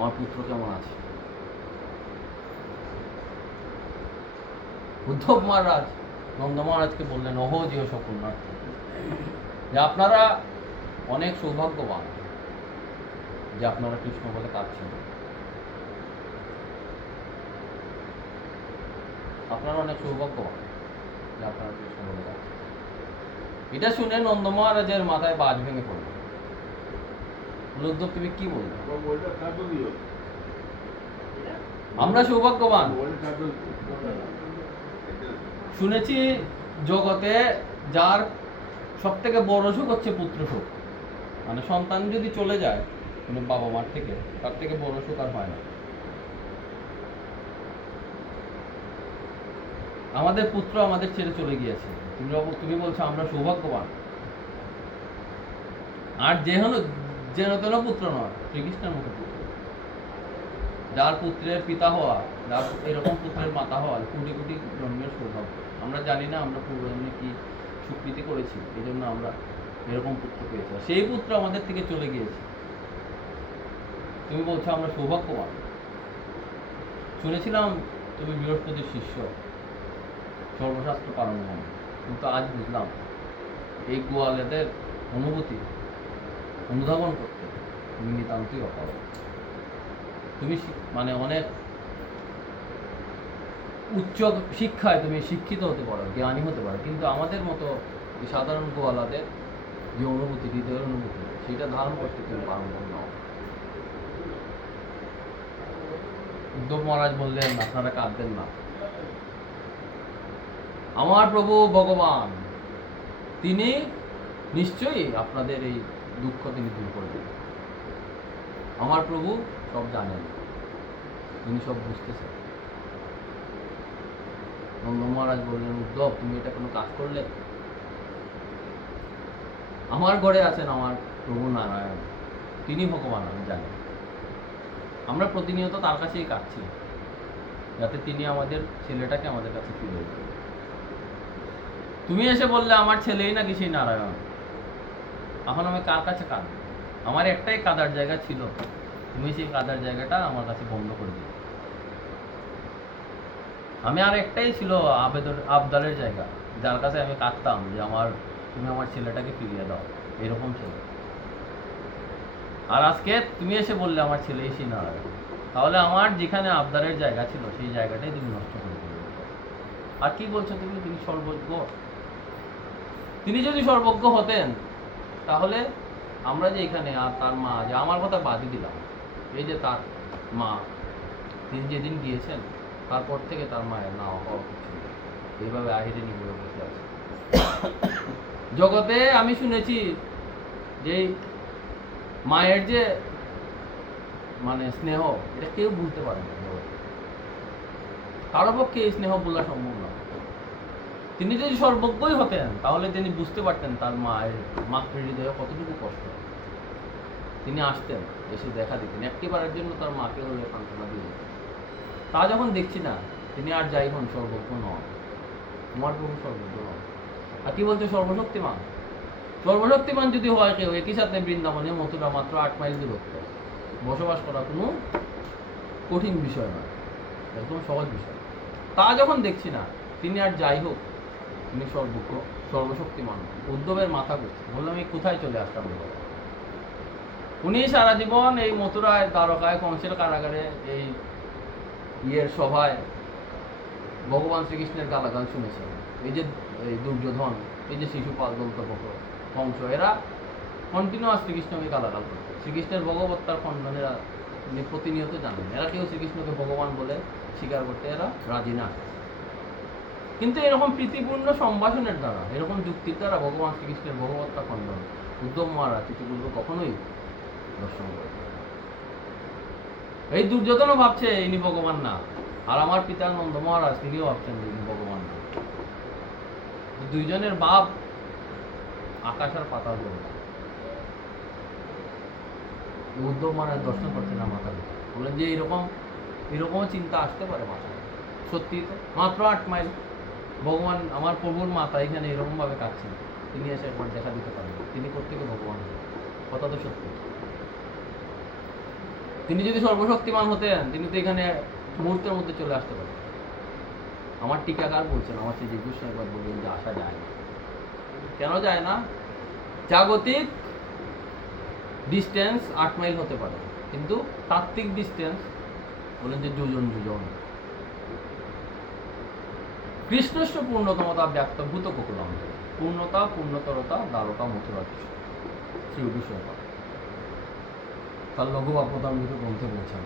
আমার পুত্র কেমন আছে। উদ্ধব মহারাজ নন্দ মহারাজকে বললেন, ওহো জিও শকুন্নাথ, যে আপনারা অনেক সৌভাগ্যবান যে আপনারা কৃষ্ণ বলে কাঁদছেন। আপনারা অনেক সৌভাগ্যবান যে আপনারা কৃষ্ণ বলে কাঁদছেন। এটা শুনে নন্দ মহারাজের মাথায় বাজ ভেঙে পড়ল। উদ্ধব, তুমি কি বললে? আমরা সৌভাগ্যবান। শুনেছি জগতে যার সব থেকে বড় সুখ হচ্ছে পুত্র সুখ, মানে সন্তান যদি চলে যায় কোনো বাবা মার থেকে, তার থেকে বড় সুখ আর হয় না। আমাদের পুত্র আমাদের ছেড়ে চলে গিয়েছে, তুমি বলছো আমরা সৌভাগ্যবান। আর যেন তেন পুত্র নয়, শ্রীকৃষ্ণের মতো পুত্র, যার পুত্রের পিতা হওয়া, যার এরকম পুত্রের মাতা হওয়া কোটি কোটি জন্মের সৌভাগ্য। আমরা জানি না আমরা পূর্বজন্মে কি সুকৃতি করেছি, এই জন্য আমরা এরকম পুত্র পেয়েছি। সেই পুত্র আমাদের থেকে চলে গিয়েছে, তুমি বলছো আমরা সৌভাগ্যবান। শুনেছিলাম তুমি বৃহস্পতির শিষ্য, সর্বশাস্ত্র পারঙ্গম, কিন্তু আজ বুঝলাম এই গোয়ালেদের অনুভূতি অনুধাবন করতে তুমি নিতান্তই অপারগ। তুমি মানে অনেক উচ্চ শিক্ষায় তুমি শিক্ষিত হতে পারো, জ্ঞানী হতে পারো, কিন্তু আমাদের মতো সাধারণ গোয়ালাদের যে অনুভূতি, হৃদয়ের অনুভূতি, সেটা ধারণ করতে তুমি পারঙ্গম নও। উদ্ধব মহারাজ বললেন, আপনারা কাঁদবেন না। আমার প্রভু ভগবান তিনি নিশ্চয়ই আপনাদের এই দুঃখ তিনি দূর করবেন। আমার প্রভু সব জানেন, তিনি সব বুঝতেছেন। নন্দ মহারাজ বললেন, উদ্ধব, তুমি এটা কোনো কাজ করলে? আমার ঘরে আছেন আমার প্রভু নারায়ণ, তিনি ভগবান, আমি জানি। আমরা প্রতিনিয়ত তার কাছেই কাঁদছি, যাতে তিনি আমাদের ছেলেটাকে আমাদের কাছে ফিরে দেন। তুমি এসে বললে আমার ছেলেই নাকি সেই নারায়ণ, এখন আমি কার কাছে কাঁদব? আমার একটাই কাঁদার জায়গা ছিল, তুমি সেই কাঁদার জায়গাটা আমার কাছে বন্ধ করে দিলে। আমি আর একটাই ছিল আবদারের জায়গা, যার কাছে আমি কাঁদতাম যে তুমি আমার ছেলেটাকে ফিরিয়ে দাও, এরকম ছিল। আর আজকে তুমি এসে বললে আমার ছেলে এসে নারায়ণ, তাহলে আমার যেখানে আবদারের জায়গা ছিল সেই জায়গাটাই তুমি নষ্ট করে দিলে। আর কি বলছো তুমি সর্বজ্ঞ? তিনি যদি সর্বজ্ঞ হতেন তাহলে আমরা যে এখানে, আর তার মা, যে আমার কথা বাদই দিলাম, এই যে তার মা, তিনি যেদিন গিয়েছেন তারপর থেকে তার মায়ের না হওয়া কিছু নেই, এইভাবে আহিরে নিগুড়ে বসে আছে। জগতে আমি শুনেছি যে মায়ের যে মানে স্নেহ, এটা কেউ ভুলতে পারে না। কারো পক্ষে এই স্নেহ বলা সম্ভব না। তিনি যদি সর্বজ্ঞই হতেন তাহলে তিনি বুঝতে পারতেন তার মায়ের হৃদয়ে কতটুকু কষ্ট। তিনি আসতেন, এসে দেখা দিতেন, একটিবারের জন্য তার মাকে হলে সান্ত্বনা দিয়ে দিতেন। তা যখন দেখছি না, তিনি আর যাই হন সর্বজ্ঞ নন, তোমার প্রভু সর্বজ্ঞ নন। আর কি বলছে সর্বশক্তিমান? সর্বশক্তিমান যদি হয় কেউ, একই সাথে বৃন্দাবনে মথুরা মাত্র 8 মাইল দূরত্ব, বসবাস করা কোনো কঠিন বিষয় নয়, একদম সহজ বিষয়। তা যখন দেখছি না, তিনি আর যাই হোক, তিনি সর্বজ্ঞ সর্বশক্তিমান। উদ্ধবের মাথা ঘুরছে, বললাম এই কোথায় চলে আসলাম বাবা। উনি সারা জীবন এই মথুরায়, দ্বারকায়, কংসের কারাগারে, এই সভায় ভগবান শ্রীকৃষ্ণের গালাগাল শুনেছেন। এই যে এই দুর্যোধন, এই যে শিশুপাল, দন্তবক্র, কংস, এরা কন্টিনিউয়াস শ্রীকৃষ্ণকে গালাগাল করছে। শ্রীকৃষ্ণের ভগবত্তার খণ্ডনেরা উনি প্রতিনিয়ত জানেন। এরা কেউ শ্রীকৃষ্ণকে ভগবান বলে স্বীকার করতে এরা রাজি না। কিন্তু এরকম প্রীতিপূর্ণ সম্ভাষণের দ্বারা, এরকম যুক্তির দ্বারা ভগবান শ্রীকৃষ্ণের ভগবত্তা খণ্ডন উদ্ধব মহারাজ ইতিপূর্বে কখনোই দর্শন করে। এই দুর্যোধনও ভাবছে ইনি ভগবান না, আর আমার পিতা নন্দ মহারাজ তিনিও ভাবছেন যে ইনি ভগবান না। দুইজনের ভাব আকাশ আর পাতাল বলে। উদ্ধব মহারাজ দর্শন করছে না মাথা পিতা, বললেন যে এরকম চিন্তা আসতে পারে মাথায়। সত্যি তো, মাত্র 8 মাইল, ভগবান আমার প্রভুর মাতা এখানে এরকম ভাবে কাটছেন, তিনি এসে একবার দেখা দিতে পারেন, তিনি কোত্থেকে ভগবান, কথা তো সত্যি। তিনি যদি সর্বশক্তিমান হতেন তিনি তো এখানে মুহূর্তের মধ্যে চলে আসতে পারেন। আমার টিকাকার বলছেন, আমার শ্রী কৃষ্ণ একবার বলবেন যে আসা যায় না। কেন যায় না? জাগতিক ডিস্টেন্স 8 মাইল হতে পারে, কিন্তু তাত্ত্বিক ডিস্টেন্স বলেন যে যোজন যোজন। কৃষ্ণস্য পূর্ণতমতা ব্যক্তভূত গোকুলাম, পূর্ণতা পূর্ণতরতা দ্বারকা মথুরা শ্রী বিষয় তার লঘু বা প্রধানভূত গ্রন্থে বলছেন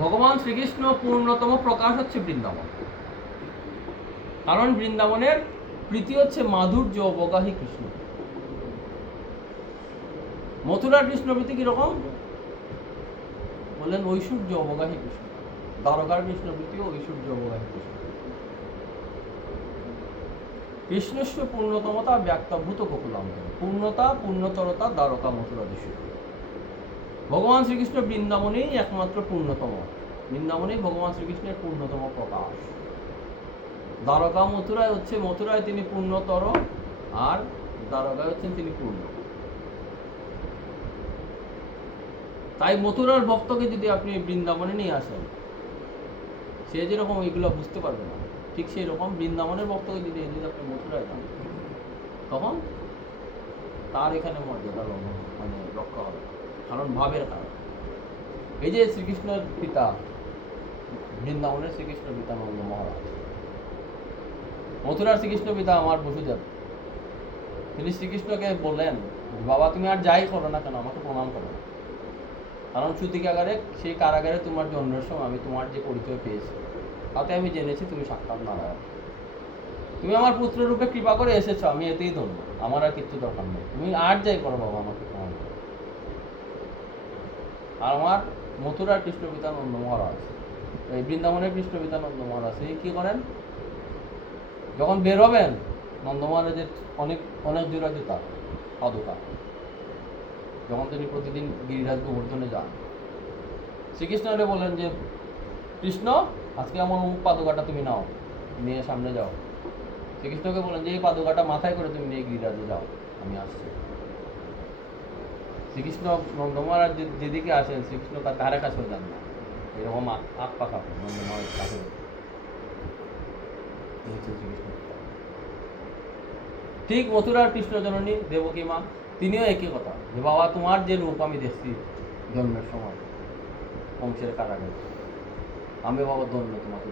ভগবান শ্রীকৃষ্ণ পূর্ণতম প্রকাশ হচ্ছে বৃন্দাবন। কারণ বৃন্দাবনের প্রীতি হচ্ছে মাধুর্য অবগাহী কৃষ্ণ। মথুরার কৃষ্ণ প্রীতি কিরকম বললেন? ঐশ্বর্য অবগাহী কৃষ্ণ। দ্বারকার কৃষ্ণ প্রীতিও ঐশ্বর্য অবগাহী কৃষ্ণ। কৃষ্ণস্য পূর্ণতমতা ব্যক্তভূত গোকুলান্তর, পূর্ণতা পূর্ণতরতা দ্বারকা মথুরা দৃশ্য। ভগবান শ্রীকৃষ্ণ বৃন্দাবনেই একমাত্র পূর্ণতম, বৃন্দাবনেই ভগবান শ্রীকৃষ্ণের পূর্ণতম প্রকাশ। দ্বারকা মথুরায় হচ্ছে, মথুরায় তিনি পূর্ণতর আর দ্বারকায় হচ্ছেন তিনি পূর্ণ। তাই মথুরার ভক্তকে যদি আপনি বৃন্দাবনে নিয়ে আসেন, সে যেরকম এইগুলো বুঝতে পারবে না, ঠিক সেই রকম বৃন্দাবনের ভক্তকে যদি আপনি মথুরায় যান, তখন তার এখানে মর্যাদা মানে রক্ষা হবে। কারণ ভাবের কারণ এই যে শ্রীকৃষ্ণের পিতা, বৃন্দাবনের শ্রীকৃষ্ণ পিতা নন্দ মহারাজ, মথুরার শ্রীকৃষ্ণ পিতা আমার বসুদেব, তিনি শ্রীকৃষ্ণকে বললেন, বাবা তুমি আর যাই করো না কেন আমাকে প্রণাম করো। কারণ সুতিকাগারে সেই কারাগারে তোমার জন্মের সময় আমি তোমার যে পরিচয় পেয়েছি তাতে আমি জেনেছি তুমি সাক্ষাৎ নারায়ণ। তুমি আমার পুত্র রূপে কৃপা করে এসেছো, আমি এতেই ধন্য, আমার আর কিচ্ছু দরকার নেই, তুমি আর যাই করো বাবা আমাকে প্রণাম করো। আর আমার মথুরার কৃষ্ণপিতা নন্দ মহারাজ, এই বৃন্দাবনের কৃষ্ণপিতা নন্দ মহারাজ, তিনি কি করেন? যখন বের হবেন, নন্দ মহারাজের অনেক অনেক জোড়া জুতা পাদুকা, যখন তিনি প্রতিদিন গিরিরাজ গোবর্ধনে যান, শ্রীকৃষ্ণরে বলেন যে কৃষ্ণ আজকে আমার অমুক পাদুকাটা তুমি নাও, নিয়ে সামনে যাও। শ্রীকৃষ্ণকে বলেন যে এই পাদুকাটা মাথায় করে তুমি নিয়ে গিরিরাজে যাও, আমি আসছি। শ্রীকৃষ্ণ নন্দ মহারাজ যেদিকে আসেন, শ্রীকৃষ্ণ তার ধারে কাছেও যান না, এরকম হাত পাখা নন্দ মহারাজ কাছে। ঠিক মথুরার কৃষ্ণ জননী দেবকী মা, তিনিও একই কথা, যে বাবা তোমার যে রূপ আমি দেখছি জন্মের সময় বংশের কারাগারে, আমি বাবা ধন্য তোমাকে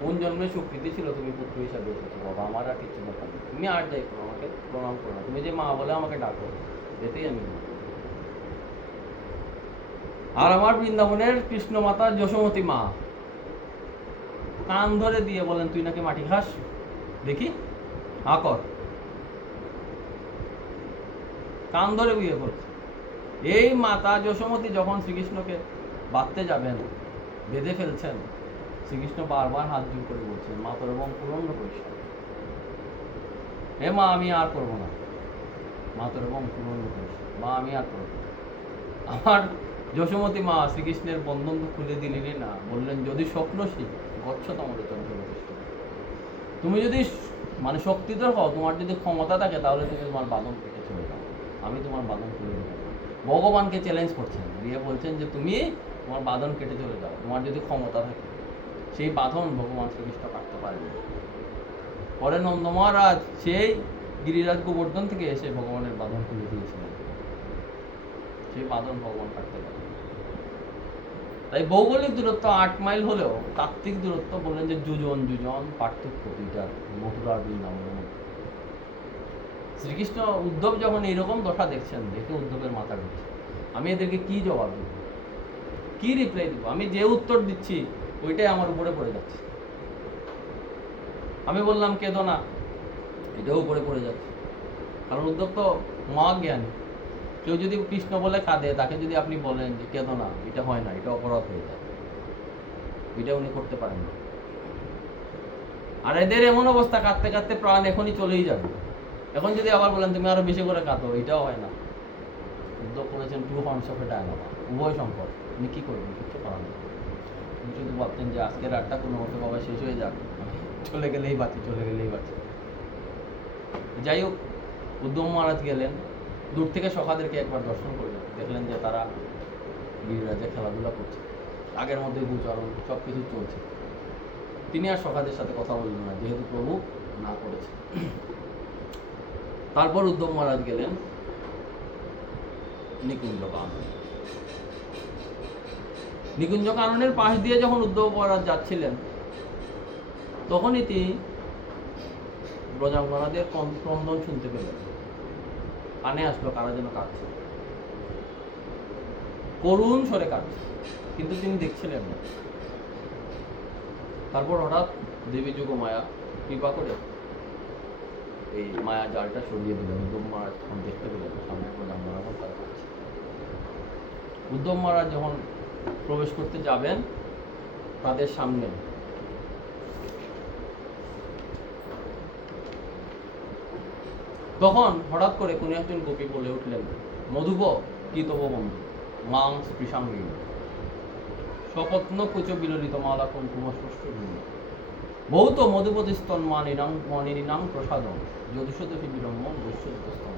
কোন জন্মে সুকৃতি ছিল তুমি পুত্র হিসাবে এসেছো বাবা, আমার আর কিচ্ছু দরকার নেই, তুমি আর যাই করো, আমাকে প্রণাম করো না, তুমি যে মা বলে আমাকে ডাকো, এতেই আমি। আর আমার বৃন্দাবনের কৃষ্ণ মাতা যশোমতী মা কান ধরে দিয়ে বলেন তুই নাকি মাটি খাস, দেখি হা কর। কান ধরে বিয়ে করছে। এই মাতা যশোমতী যখন শ্রীকৃষ্ণকে বাঁধতে যাবেন, বেঁধে ফেলছেন, শ্রীকৃষ্ণ বারবার হাত জোর করে বলছেন মা তোর এবং পূরণ করিস, হে মা আমি আর করবো না, মা তোর এবং পূরণ করিস, মা আমি আর করবো। আমার যশোমতী মা শ্রীকৃষ্ণের বন্ধন খুলে দিলেন না, বললেন যদি স্বপ্নশীল গচ্ছ তোমাদের যথেষ্ট, তুমি যদি মানে শক্তিধর হও, তোমার যদি ক্ষমতা থাকে, তাহলে তুমি তোমার বাঁধন কেটে চলে যাও, আমি তোমার বাঁধন খুলে দেবো। ভগবানকে চ্যালেঞ্জ করছেন, দিয়ে বলছেন যে তুমি তোমার বাঁধন কেটে চলে যাও, তোমার যদি ক্ষমতা থাকে। সেই বাঁধন ভগবান শ্রীকৃষ্ণ কাটতে পারেন। পরে নন্দ মহারাজ সেই গিরিরাজ গোবর্ধন থেকে এসে ভগবানের বাঁধন খুলে দিয়েছিলেন, সেই বাঁধন ভগবান কাটতে পারেন। তাই ভৌগোলিক দূরত্ব 8 মাইল হলেও তাত্ত্বিক দূরত্ব বললেন যে যুজন যুজন পার্থক্য দুইটার, মথুরা বৃন্দাবনের মধ্যে। শ্রীকৃষ্ণ উদ্ধব যখন এইরকম দশা দেখছেন, দেখে উদ্ধবের মাথা ঘুরছে, আমি এদেরকে কি জবাব দেব, কি রিপ্লাই দেবো? আমি যে উত্তর দিচ্ছি ওইটাই আমার উপরে পড়ে যাচ্ছে। আমি বললাম কেঁদো না, এটাও উপরে পড়ে যাচ্ছে। কারণ উদ্ধব তো মহাজ্ঞানী, কেউ যদি কৃষ্ণ বলে কাঁদে, তাকে যদি আপনি বলেন যে কেঁদো না, এটা হয় না, এটা অপরাধ হয়ে যায়, এটা উনি করতে পারেন না। আর এদের এমন অবস্থা, কাঁদতে কাঁদতে প্রাণ এখনই চলেই যাবে। এখন যদি আবার বলেন তুমি আরো বেশি করে কাঁদো, এটাও হয় না। উদ্ধব করেছেন 2 হর্নস অফ এ ডায়নামা, উভয় সম্পদ। উনি কি করবেন? কিছু করার নেই। উনি শুধু ভাবতেন যে আজকের রাতটা কোনো মতো বাবা শেষ হয়ে যাক, চলে গেলেই বাঁচি, চলে গেলেই বাঁচি। যাই হোক, উদ্ধব মহারাজ গেলেন, দূর থেকে সখাদেরকে একবার দর্শন করলেন, দেখলেন যে তারা গিরিরাজে খেলাধুলা করছে, আগের মধ্যে গোচরণ সব কিছু চলছে। তিনি আর সখাদের সাথে কথা বললেন না, যেহেতু প্রভু না করেছে। তারপর উদ্ধব মহারাজ গেলেন নিকুঞ্জ কাননে। নিকুঞ্জ কাননের পাশ দিয়ে যখন উদ্ধব মহারাজ যাচ্ছিলেন, তখনই তিনি ব্রজাঙ্গনাদের ক্রন্দন শুনতে পেলেন। কানে আসলো কারা যেন কাঁদছে, করুণ স্বরে কাঁদছে, কিন্তু তিনি দেখছিলেন না। তারপর হঠাৎ দেবী যোগমায়া কৃপা করে এই মায়া জালটা সরিয়ে দিলেন। উদ্ধব মহারাজ তখন দেখতে পেলেন সামনে ব্রজাঙ্গনা তারা কাঁদছে। উদ্ধব মহারাজ যখন প্রবেশ করতে যাবেন তাদের সামনে, তখন হঠাৎ করে কোনো একজন গোপী বলে উঠলেন, মধুপ কি তব বন্ধু মাং স্পৃশাঙ্গী স্বপ্ন কুচ বিললিত মালা কুঙ্কুম স্পষ্ট ভিন্ন বহুত মধুপতি স্তন মানিনাং প্রসাদম যদুষদী বিরম্ম বৈশ্যস্তম।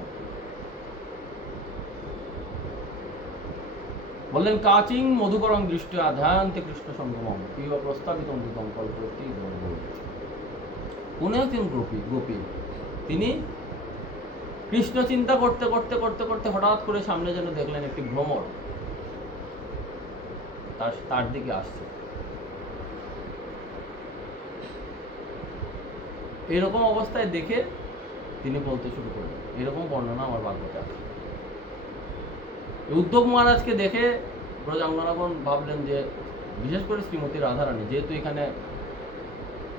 বললেন কাচিং মধুকরং দৃষ্টিয়া ধ্যায়ন্তে কৃষ্ণ সঙ্গমম পিব প্রস্তাবিতম দূতম কল্পয়তি বলছে। কোন একজন গোপী তিনি কৃষ্ণ চিন্তা করতে করতে করতে করতে হঠাৎ করে সামনে যেন দেখলেন একটি ভ্রমর তার দিকে আসছে। এরকম অবস্থায় দেখে তিনি বলতে শুরু করলেন, এরকম বর্ণনা আমার ভাগবতে আছে। উদ্ধব মহারাজকে দেখে ব্রজাঙ্গনাগণ ভাবলেন যে, বিশেষ করে শ্রীমতী রাধারানী, যেহেতু এখানে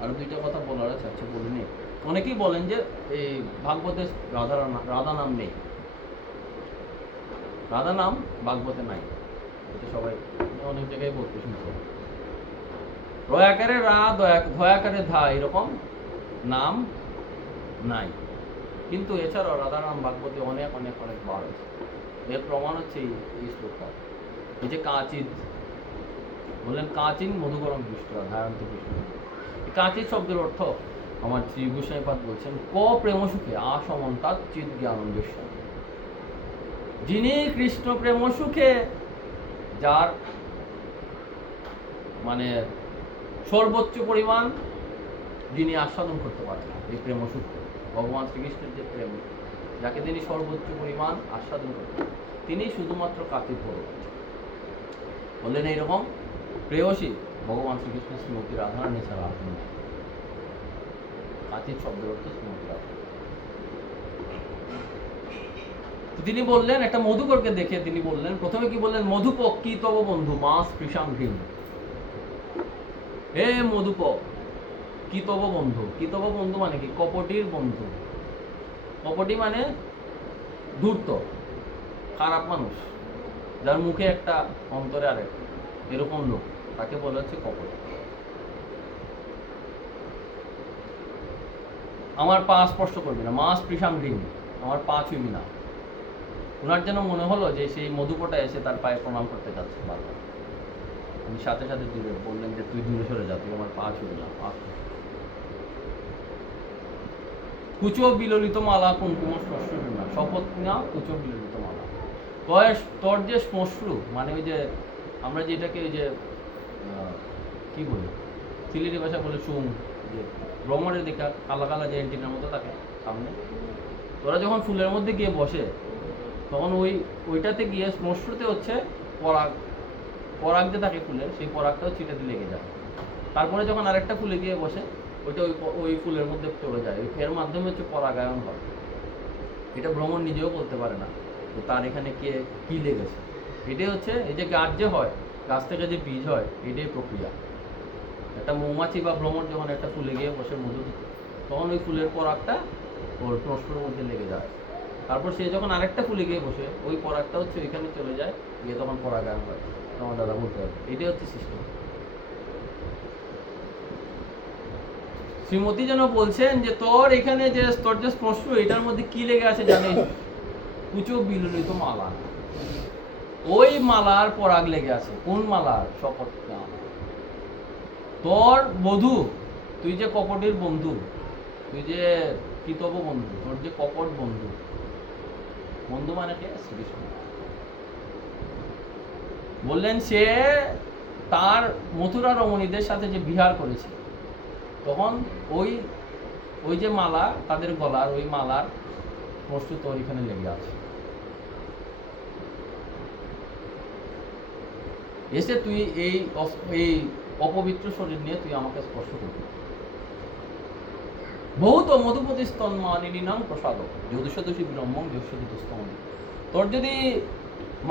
আরো দুইটা কথা বলার আছে, আচ্ছা বলিনি। অনেকেই বলেন যে এই ভাগবতে রাধা নাম নেই, রাধা নাম ভাগবতে নাই, এটা সবাই অনেক জায়গায় বলতে শুনছে। রয়াকারে রা ধয়াকারে ধা এরকম নাম নাই, কিন্তু এছাড়াও রাধা নাম ভাগবতে অনেক অনেক অনেক বার আছে। এর প্রমাণ হচ্ছে এই শ্লোকটা। এই যে কাচিত বললেন, কাচিন মধুকরম কৃষ্ণ ধারন্ত কৃষ্ণ। কাচিত শব্দের অর্থ আমার শ্রী গোস্বামীপাদ বলছেন, ক প্রেম সুখে আসমন্তাৎ চিৎ জ্ঞানঞ্জস্য। যিনি কৃষ্ণ প্রেম সুখে, যার মানে সর্বোচ্চ পরিমাণ যিনি আস্বাদন করতে পারেন এই প্রেম সুখ, ভগবান শ্রীকৃষ্ণের যে প্রেম, যাকে তিনি সর্বোচ্চ পরিমাণ আস্বাদন করতেন, তিনি শুধুমাত্র কার্তিক ভগবান। বললেন এইরকম প্রেয়সী ভগবান শ্রীকৃষ্ণ শ্রীমতী রাধারানী ছাড়া আপনি। কার্তিক শব্দের অর্থ শ্রীমতী রাধা। তিনি বললেন একটা মধুকরকে দেখে তিনি বললেন, প্রথমে কি বললেন, মধুপক কি তব বন্ধু মা স্পৃশাং ভীম। হে মধুপক কি তব বন্ধু। কি তব বন্ধু মানে কি? কপটির বন্ধু। কপটি মানে ধূর্ত, খারাপ মানুষ, যার মুখে একটা অন্তরে আরেক, এরকম লোক, তাকে বলা হচ্ছে কপট। আমার পা স্পর্শ করবি না, মা স্পৃশাং ভীম, আমার পা ছুঁবি না। ওনার যেন মনে হলো যে সেই মধুপটা এসে তার পায়ে প্রণাম করতে যাচ্ছে বারবার। উনি সাথে সাথে দূরে বললেন যে তুই দূরে সরে যা, তুই আমার পা ছুঁবি না। কুচো বিললিত মালা কুঙ্কুম শ্মশ্রু না, শপথ না কুচো বিললিত মালা। তোর যে শ্মশ্রু মানে ওই যে আমরা যেটাকে ওই যে কি বলি, সিলেটি ভাষা বলে সুম, যে ভ্রমণের দেখা কালা কালা যে এন্টিনার মতো থাকে সামনে, তোরা যখন ফুলের মধ্যে গিয়ে বসে তখন ওইটাতে গিয়ে শ্মশ্রুতে হচ্ছে পরাগ যে থাকে ফুলের, সেই পরাগটাও চিটাতে লেগে যায়। তারপরে যখন আরেকটা ফুলে গিয়ে বসে, ওইটা ওই ফুলের মধ্যে চলে যায়, এর মাধ্যমে হচ্ছে পরাগায়ন হয়। এটা ভ্রমণ নিজেও বলতে পারে না তো তার এখানে কি লেগেছে। এটাই হচ্ছে এই যে গাছ যে হয়, গাছ থেকে যে বীজ হয়, এটাই প্রক্রিয়া। একটা মৌমাছি বা ভ্রমণ যখন একটা ফুলে গিয়ে বসে মধু, তখন ওই ফুলের পরাগটা ওর প্রশ্নের মধ্যে লেগে যায়। তারপর সে যখন আরেকটা ফুলে গিয়ে বসে, ওই পরাগটা হচ্ছে ওইখানে চলে যায়, গিয়ে তখন পরাগায়ন হয়। আমার দাদা বলতে হবে এটাই হচ্ছে সিস্টেম। শ্রীমতী যেন বলছেন যে তোর এখানে যে তোর যে স্পর্শ, এটার মধ্যে কি লেগে আছে জানিস? কুচো বিললিত মালা, ওই মালার পরাগ লেগে আছে। কোন মালার? শপথ। তোর বধূ, তুই যে কপটের বন্ধু, তুই যে কৃতব বন্ধু, তোর যে কপট বন্ধু, বন্ধু মানে কে? শ্রীকৃষ্ণ। বললেন সে তার মথুরা রমণীদের সাথে যে বিহার করেছে, তখন ওই ওই যে মালা তাদের গলার, ওই মালার স্পর্শ তোর এখানে লেগে আছে। এসে তুই এই অপবিত্র শরীর নিয়ে তুই আমাকে স্পর্শ করবি। বহুত মধুপতি স্তন মানিনী নাম প্রসাদ যদুষদোষী ব্রহ্মং যশোদিত স্তন। তোর যদি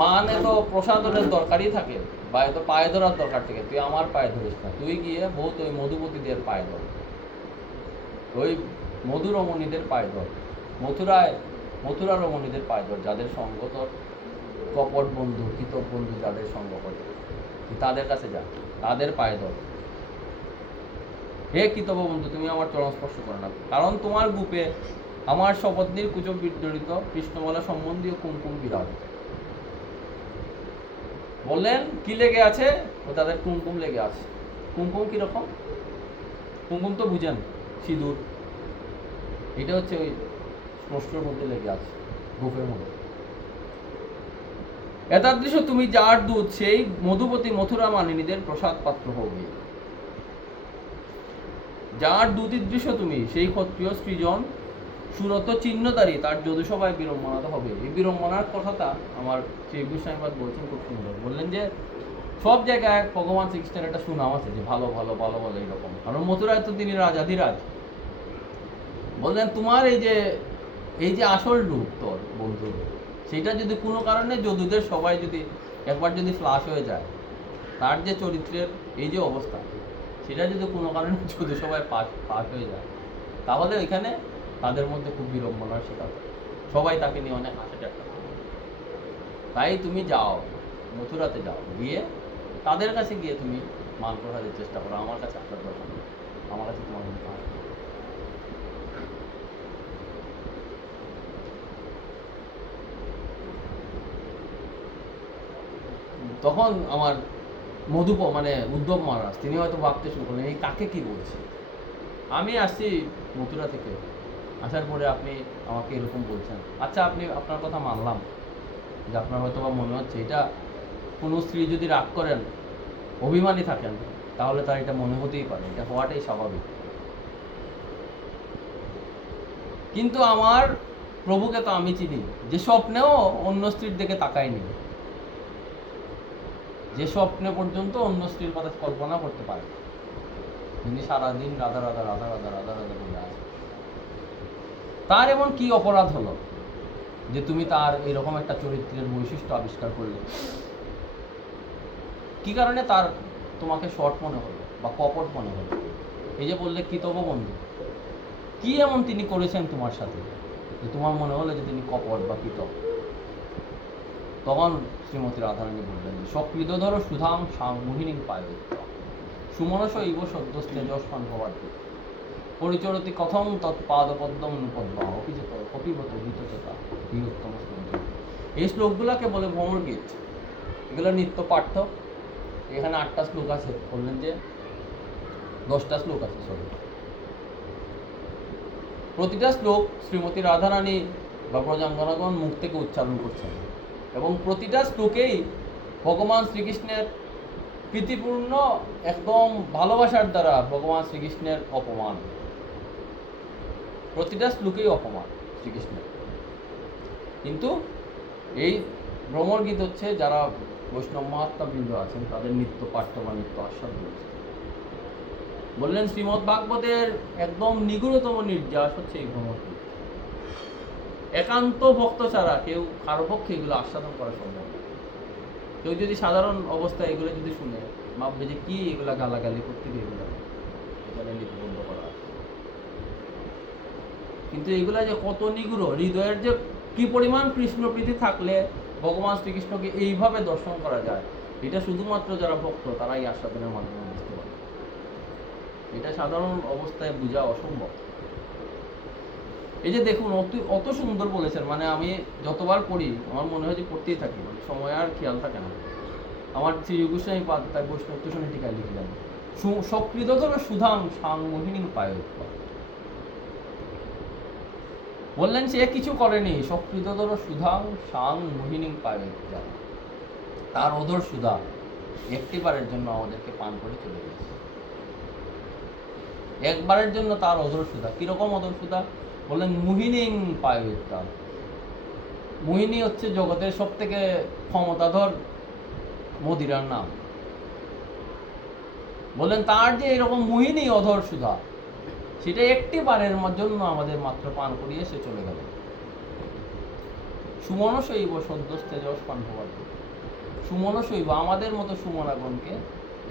মান এত প্রসাদনের দরকারই থাকে বা এত পায়ে ধরার দরকার থাকে, তুই আমার পায়ে ধরিস না, তুই গিয়ে বহুত ওই মধুপতিদের পায়ে ধর, ওই মধু রমণীদের পায়ে ধর, মথুরা রমণীদের পায়ে ধর, যাদের সঙ্গ তোর কপট বন্ধু কৃতক বন্ধু যাদের সঙ্গ করে, তাদের কাছে যা, তাদের পায়ে ধর। হে কৃতজ্ঞ বন্ধু, তুমি আমার চরণ স্পর্শ করো না, কারণ তোমার বুকে আমার সপত্নীর কুচক বিজড়িত কৃষ্ণমালা সম্বন্ধীয় কুমকুম বিরাট। বললেন কি লেগে আছে? ও তাদের কুমকুম লেগে আছে। কুমকুম কিরকম? কুমকুম তো বুঝেন, সিঁদুর। এটা হচ্ছে ওই স্পর্শের মধ্যে লেগে আছে, বুকের মধ্যে। এতাদৃশ তুমি যার দুধ, সেই মধুপতি মথুরা মানিনীদের প্রসাদ পাত্র হবে। যার দুতিদৃশ্য তুমি, সেই ক্ষত্রিয় সৃজন সুরত চিহ্নতারী, তার যদুসভায় বিড়ম্বনা তো হবে। এই বিড়ম্বনার কথাটা আমার শ্রী গোস্বামীপাদ বলছেন খুব সুন্দর। বললেন যে সব জায়গায় ভগবান শ্রীকৃষ্ণের একটা সুনাম আছে যে ভালো ভালো ভালো ভালো এইরকম, কারণ মথুরায় তো তিনি রাজাধিরাজ। বললেন তোমার এই যে আসল রূপ তোর বন্ধু, সেটা যদি কোনো কারণে যদুদের সবাই যদি একবার যদি ফ্লাশ হয়ে যায়, তার যে চরিত্রের এই যে অবস্থা, সেটা যদি কোনো কারণে যদু সবাই পাশ হয়ে যায়, তাহলে এখানে তাদের মধ্যে খুব বিড়ম্বনার শিকার, সবাই তাকে নিয়ে অনেক হাসি ঠাট্টা করে। তাই তুমি যাও, মথুরাতে যাও, গিয়ে তাদের কাছে গিয়ে তুমি মান প্রসাদের চেষ্টা করো, আমার কাছে আসার দরকার নেই, আমার কাছে তোমার মধ্যে আসবে। তখন আমার উদ্ধব মহারাজ তিনি হয়তো ভাবতে শুরু করলেন, এই কাকে কি বলছে? আমি আসছি মথুরা থেকে, আসার পরে আপনি আমাকে এরকম বলছেন। আচ্ছা, আপনার কথা মানলাম যে আপনার হয়তো বা মনে হচ্ছে এটা, কোনো স্ত্রী যদি রাগ করেন, অভিমানী থাকেন, তাহলে তার এটা মনে হতেই পারে, এটা হওয়াটাই স্বাভাবিক। কিন্তু আমার প্রভুকে তো আমি চিনি, যে স্বপ্নেও অন্য স্ত্রীর দিকে তাকায়নি, যে স্বপ্নে পর্যন্ত অন্য স্ত্রীর কথা কল্পনা করতে পারে, তিনি সারাদিন রাধা রাধা রাধা রাধা রাধা রাধা বলে আছে। তার এমন কি অপরাধ হলো যে তুমি তার এরকম একটা চরিত্রের বৈশিষ্ট্য আবিষ্কার করলে? কি কারণে তার তোমাকে শর্ট মনে হলো বা কপট মনে হলো? এই যে বললে কৃতজ্ঞ বন্ধু, কি এমন তিনি করেছেন তোমার সাথে যে তোমার মনে হলো যে তিনি কপট বা কৃতজ্ঞ? তখন শ্রীমতী রাধারানী বললেন, সক্রিয়ধর সুধাম মোহিনী পায় সুমনস ইব সদ্যস্তেজস্মান ভবার্থী পরিচরতি কথম তৎপাদপদ্মম অনুপদ্মা অভিজিত কপিবত গীতচতা বীরোত্তম শ্লোক। এই শ্লোকগুলোকে বলে ভ্রমর গীত, এগুলো নিত্য পাঠ্য। এখানে 8টা শ্লোক আছে, বললেন যে 10টা শ্লোক আছে, সরি। প্রতিটা শ্লোক শ্রীমতী রাধারানী বা ব্রজাঙ্গনাগণ মুখ থেকে উচ্চারণ করছেন, এবং প্রতিটা শ্লোকেই ভগবান শ্রীকৃষ্ণের প্রীতিপূর্ণ একদম ভালোবাসার দ্বারা ভগবান শ্রীকৃষ্ণের অপমান, প্রতিটা শ্লোকেই অপমান শ্রীকৃষ্ণের। কিন্তু এই ভ্রমর গীত হচ্ছে যারা বৈষ্ণব মহাত্মাবৃন্দ আছেন তাদের নিত্য পাঠ্য বা নিত্য আস্বাদ ব্যবস্থা। বললেন শ্রীমদ্ ভাগবতের একদম নিগুড়তম নির্যাস হচ্ছে এই ভ্রমর গীত। একান্ত ভক্ত ছাড়া কেউ কারো পক্ষে এগুলো আস্বাদন করা সম্ভব না। কেউ যদি সাধারণ অবস্থায় এগুলো যদি শুনে ভাববে যে কি এগুলা গালাগালি করতে গিয়ে এগুলো এখানে লিপিবদ্ধ করা আছে, কিন্তু এগুলা যে কত নিগুড়, হৃদয়ের যে কি পরিমাণ কৃষ্ণ প্রীতি থাকলে ভগবান শ্রীকৃষ্ণকে এইভাবে দর্শন করা যায়, এটা শুধুমাত্র যারা ভক্ত তারাই আস্বাদনের মাধ্যমে বুঝতে পারে। এটা সাধারণ অবস্থায় বোঝা অসম্ভব। এই যে দেখুন, অত সুন্দর বলেছেন, মানে আমি যতবার পড়ি আমার মনে হয় যে পড়তেই থাকি, মানে সময় আর খেয়াল থাকে না। আমার শ্রী গোস্বামী পাদ তাই বৈষ্ণব তোষণী টিকায় লিখলেন, সক্রিয়ধর সুধাম সাং মোহিনী পায়। বললেন সে কিছু করেনি, সক্রিয়ধর সুধাম সাং মোহিনী পায়। তার অধর সুধা একটিবারের জন্য আমাদেরকে পান করে চলে গেছে। একবারের জন্য তার অধর সুধা। কিরকম অধর সুধা? বললেন মোহিনীং পায়ুত্তা। মোহিনী হচ্ছে জগতের সব থেকে ক্ষমতাধর মদিরার নাম। বললেন তার যে এরকম মোহিনী অধর সুধা, সেটা একটি বারের জন্য আমাদের মাত্র পান করিয়ে সে চলে গেল। সুমনশৈব সদ্যস্তেজস পান হওয়ার, সুমনশৈব আমাদের মতো সুমনাগণকে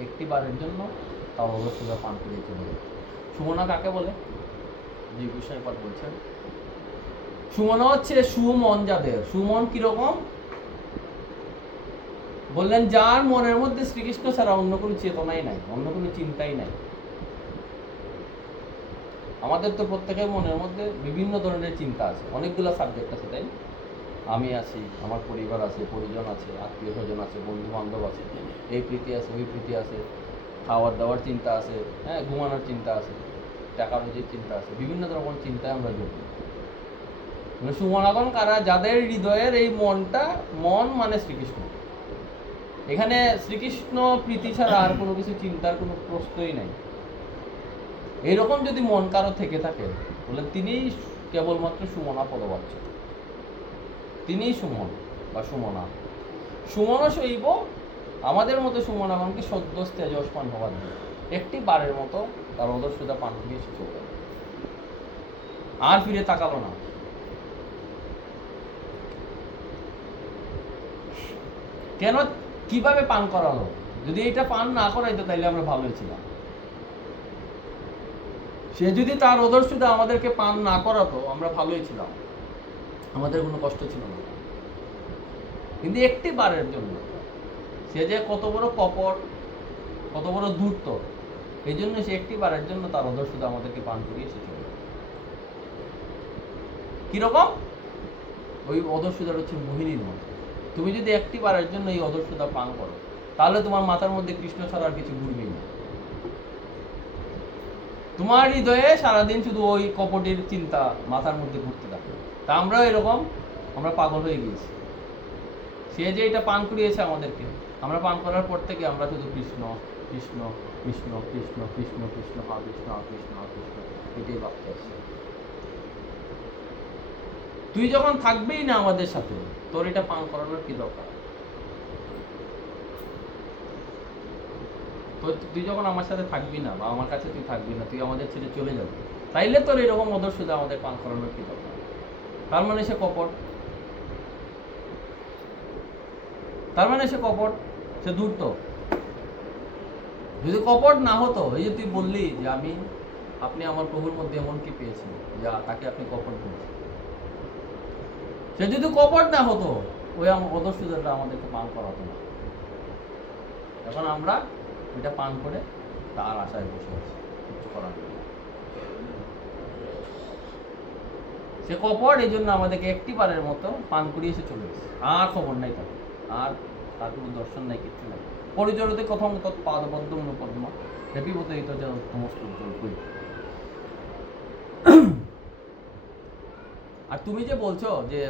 একটি বারের জন্য তার অধর সুধা পান করিয়ে চলে গেল। সুমনা কাকে বলে? গোসাই পাঠ বলছেন সুমনা হচ্ছে সুমন যাদের। সুমন কিরকম? বললেন যার মনের মধ্যে শ্রীকৃষ্ণ ছাড়া অন্য কোনো চেতনাই নাই, অন্য কোনো চিন্তাই নাই। আমাদের তো প্রত্যেকের মনের মধ্যে বিভিন্ন ধরনের চিন্তা আছে, অনেকগুলো সাবজেক্ট আছে, তাই? আমি আছি, আমার পরিবার আছে, পরিজন আছে, আত্মীয় স্বজন আছে, বন্ধু বান্ধব আছে, এই প্রীতি আছে, ওই প্রীতি আছে, খাওয়ার দাওয়ার চিন্তা আছে, হ্যাঁ, ঘুমানোর চিন্তা আছে, টাকা রুজির চিন্তা আছে, বিভিন্ন ধরনের চিন্তায় আমরা জড়িত। সুমনাগণ কারা? যাদের হৃদয়ের এই মনটা, মন মানে শ্রীকৃষ্ণ। এখানে শ্রীকৃষ্ণ প্রীতি ছাড়া আর কোনো কিছু চিন্তার কোনো প্রশ্নই নাই। এইরকম যদি মন কারো থেকে থাকে, বলে তিনিই কেবলমাত্র সুমনা পদবাচ্য, তিনিই সুমন বা সুমনা। সুমন শৈব আমাদের মতো সুমনাগণকে সদ্য তেজস্পান হওয়ার জন্য একটি বারের মতো তার অধর সুধা পান করিয়ে এসে চলে গেল, আর ফিরে তাকালো না। কেন, কিভাবে পান করালো? যদি এটা পান না করাইতো তাইলে আমরা ভালোই ছিলাম। সে যদি তার অধর সুধা আমাদেরকে পান না করাতো, আমরা ভালোই ছিলাম, আমাদের কোনো কষ্ট ছিল না। কিন্তু একটি বারের জন্য সে যে কত বড় কপট, কত বড় ধূর্ত, এই জন্য সে একটি বারের জন্য তার অধর সুধা আমাদেরকে পান করিয়ে এসে চলে। কিরকম? ওই অধর সুধার হচ্ছে মোহিনীর মতো। তুমি যদি একটি বারের জন্য এই অধর সুধা পান করো, তাহলে তোমার মাথার মধ্যে কৃষ্ণ ছাড়া আর কিছু ঘুরবেই না। তোমার হৃদয়ে সারাদিন শুধু ওই কপটির চিন্তা মাথার মধ্যে ঘুরতে থাকে। তা আমরাও এরকম, আমরা পাগল হয়ে গিয়েছি। সে যে এটা পান করিয়েছে আমাদেরকে, আমরা পান করার পর থেকে আমরা শুধু কৃষ্ণ কৃষ্ণ কৃষ্ণ কৃষ্ণ কৃষ্ণ কৃষ্ণ হা কৃষ্ণ হা কৃষ্ণ হা কৃষ্ণ, এটাই ভাবতে আসছি। তুই যখন থাকবেই না আমাদের সাথে, তোর এটা পান করানোর কি দরকার? তুই যখন আমার সাথে থাকবি না, বা আমার কাছে তুই থাকবি না, তুই আমাদের ছেড়ে চলে যাবি, তাইলে তোর এরকম অধর সুধা আমাদের পান করানোর কি দরকার? তার মানে সে কপট, তার মানে সে কপট, সে ধূর্ত। যদি কপট না হতো, এই যে তুই বললি যে আপনি আমার প্রভুর মধ্যে এমন কি পেয়েছেন যা তাকে আপনি কপট বলছেন, সে যদি কপট না হতো, ওই অধর সুধাটা আমাদেরকে পান করাতো না। এখন আমরা ওইটা পান করে তার আশায় বসে আছি, কিছু করার নেই। সে কপট, এই জন্য আমাদেরকে একটি বারের মতো পান করিয়ে এসে চলে গেছে, আর খবর নাই তার, আর তার কোনো দর্শন নাই, কিচ্ছু নাই। পরিচরতে কথম তৎপাদবদ্ধ অনুপদ্মা হেপিবত এই তো যেন উত্তম শ্লোক কই। আর তুমি যে বলছো যে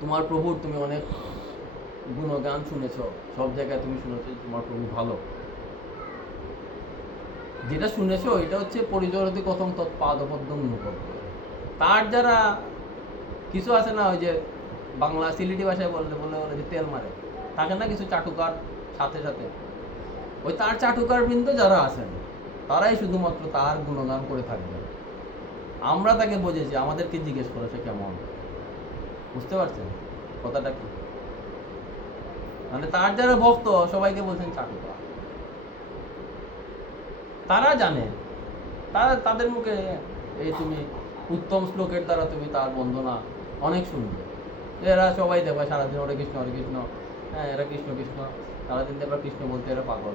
তোমার প্রভুর তুমি অনেক গুণগান শুনেছ, সব জায়গায় তুমি শুনেছো তোমার প্রভু ভালো, যেটা শুনেছো এটা হচ্ছে পরিচরতে কথম তৎপাদবদ্ধ অনুপদ্মা। তার যারা কিছু আছে না, ওই যে বাংলা সিলেটি ভাষায় বললে বলে যে তেল মারে, থাকে না কিছু চাটুকার, সাথে সাথে ওই তার চাটুকার বৃন্দ যারা আছেন, তারাই শুধুমাত্র তার গুণগান করে থাকবে। আমরা তাকে বুঝেছি, আমাদেরকে জিজ্ঞেস করে সে কেমন, বুঝতে পারছেন কথাটা কি? মানে তার যারা ভক্ত সবাইকে বলছেন চাটুকা, তারা জানে, তাদের মুখে এই তুমি উত্তম শ্লোকের দ্বারা তুমি তার বন্দনা অনেক শুনবে। এরা সবাই দেখবে সারাদিন হরে কৃষ্ণ হরে কৃষ্ণ, হ্যাঁ, এরা কৃষ্ণ কৃষ্ণ, সারাদিন দেখবে কৃষ্ণ বলতে এরা পাগল,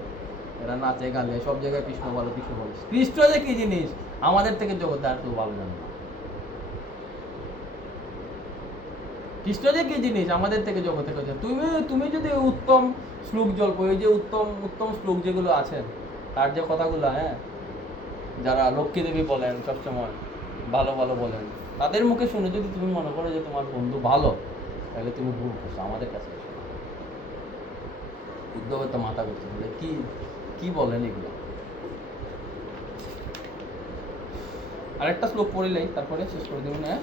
এরা নাচে গালে সব জায়গায় কৃষ্ণ বলে কৃষ্ণ বলে। কৃষ্ণ যে কি জিনিস আমাদের থেকে জগতে আর কেউ ভালো জানে না। কৃষ্ণ যে কি জিনিস আমাদের থেকে জগতে কেউ, তুমি যদি উত্তম শ্লোক জল্প, এই যে উত্তম উত্তম শ্লোক যেগুলো আছে, তার যে কথাগুলো, হ্যাঁ, যারা লক্ষ্মী দেবী বলেন সবসময় ভালো ভালো বলেন, তাদের মুখে শুনে যদি তুমি মনে করো যে তোমার বন্ধু ভালো, তাহলে তুমি ভুল করছো, আমাদের কাছে এসো না। উদ্যোগে তো মাথা করছে বলে কি কি বলেন এগুলো। আরেকটা শ্লোক পড়িলেই তারপরে শেষ করে দেবেন। হ্যাঁ,